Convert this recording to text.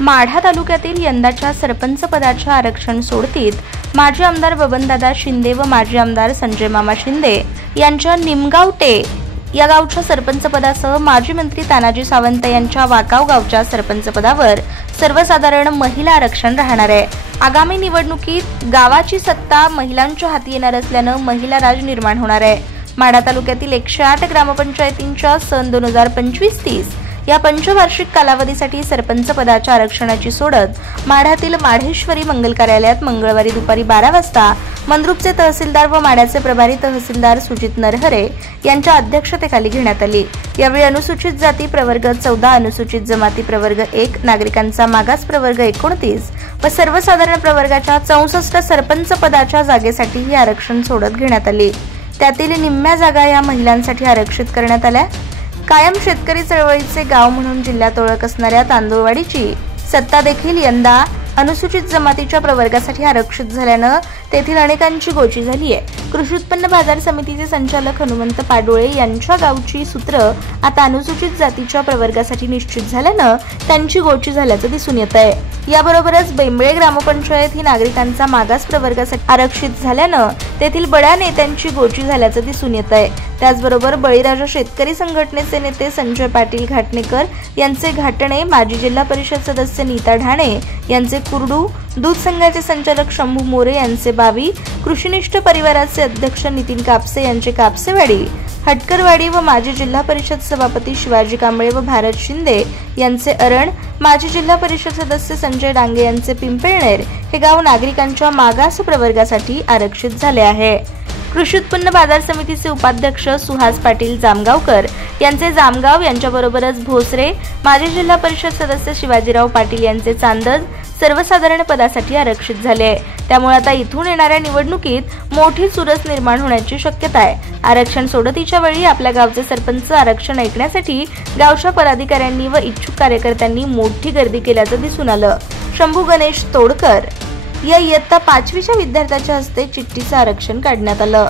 माढा तालुक्यातील यंदाच्या सरपंच पदाच्या आरक्षण सोडतीत माजी आमदार बबनदादा शिंदे व माजी आमदार संजय मामा शिंदे यांच्या निमगावटे या गावच्या सरपंच पदासह माजी मंत्री तानाजी सावंत यांच्या वाकाव गावच्या सरपंच पदावर सर्वसाधारण महिला आरक्षण राहणार आहे। आगामी निवडणुकीत गावाची सत्ता महिलांच्या हाती येणार असल्याने महिला राज निर्माण होणार आहे। माढा तालुक्यातील 108 ग्रामपंचायतींच्या सन 2025-30 या पंचवार्षिक कालावधीसाठी सरपंच पदाच्या आरक्षणाची सोडत माढ्यातील माढेश्वरी मंगल कार्यालयात मंगळवारी दुपारी 12 वाजता मंद्रुपचे तहसीलदार व माढ्याचे प्रभारी तहसीलदार सुजित नरहरे यांच्या अध्यक्षतेखाली घेण्यात आली। यावेळी अनुसूचित जाती प्रवर्ग 14, अनुसूचित जमाती प्रवर्ग 1, नागरिकांचा मागास प्रवर्ग 29 व सर्वसाधारण प्रवर्गाच्या 64 सरपंच पदाच्या जागेसाठी ही आरक्षण सोडत घेण्यात आली। त्यातील निम्म्या जागा या महिलांसाठी आरक्षित करण्यात आल्या। कायम शेतकरी चळवळीचे गाव म्हणून जिल्ह्यात ओळख असणाऱ्या तांदूळवाडीची सत्ता देखील यंदा अनुसूचित जमातीच्या प्रवर्गासाठी आरक्षित झाल्यानं तेथील अनेकांची गोची झाली आहे। कृषी उत्पन्न बाजार समितीचे संचालक हनुमंत पाडोळे यांच्या गावची सूत्र आता अनुसूचित जातीच्या प्रवर्गासाठी निश्चित झाल्यानं त्यांची गोची झाल्याचं दिसून येत आहे। याबरोबरच बेंबळे ग्रामपंचायत ही नागरिकांचा मागास प्रवर्गासाठी आरक्षित झाल्यानं तेथील बड्या नेत्यांची गोची झाल्याचं दिसून येत आहे। त्याचबरोबर बळीराजा शेतकरी संघटनेचे नेते संजय पाटील घाटणेकर यांचे घाटणे, माजी जिल्हा परिषद सदस्य नीता ढाणे यांचे कुरडू, दूध संघाचे संचालक शंभू मोरे यांचे बावी, कृषीनिष्ठ परिवाराचे अध्यक्ष नितीन कापसे यांचे कापसेवाडी, हटकरवाडी व माजी जिल्हा परिषद सभापती शिवाजी कांबळे व भारत शिंदे यांचे अरण, माजी जिल्हा परिषद सदस्य संजय डांगे यांचे पिंपळनेर हे गाव नागरिकांच्या मागास प्रवर्गासाठी आरक्षित झाले आहे। कृषी उत्पन्न बाजार समितीचे उपाध्यक्ष सुहास पाटील जामगावकर यांचे जामगाव यांच्याबरोबरच भोसरे, माजी जिल्हा परिषद सदस्य शिवाजीराव पाटील यांचे चांदज सर्वसाधारण पदासाठी आरक्षित झाले आहे। त्यामुळे आता इथून येणाऱ्या निवडणुकीत मोठी चुरस निर्माण होण्याची शक्यता आहे। आरक्षण सोडतीच्या वेळी आपल्या गावचे सरपंच आरक्षण ऐकण्यासाठी गावच्या पदाधिकाऱ्यांनी व इच्छुक कार्यकर्त्यांनी मोठी गर्दी केल्याचं दिसून आलं। शंभू गणेश तोडकर या इयत्ता 5वीच्या विद्यार्थ्याच्या हस्ते चिठ्ठीचं आरक्षण काढण्यात आलं।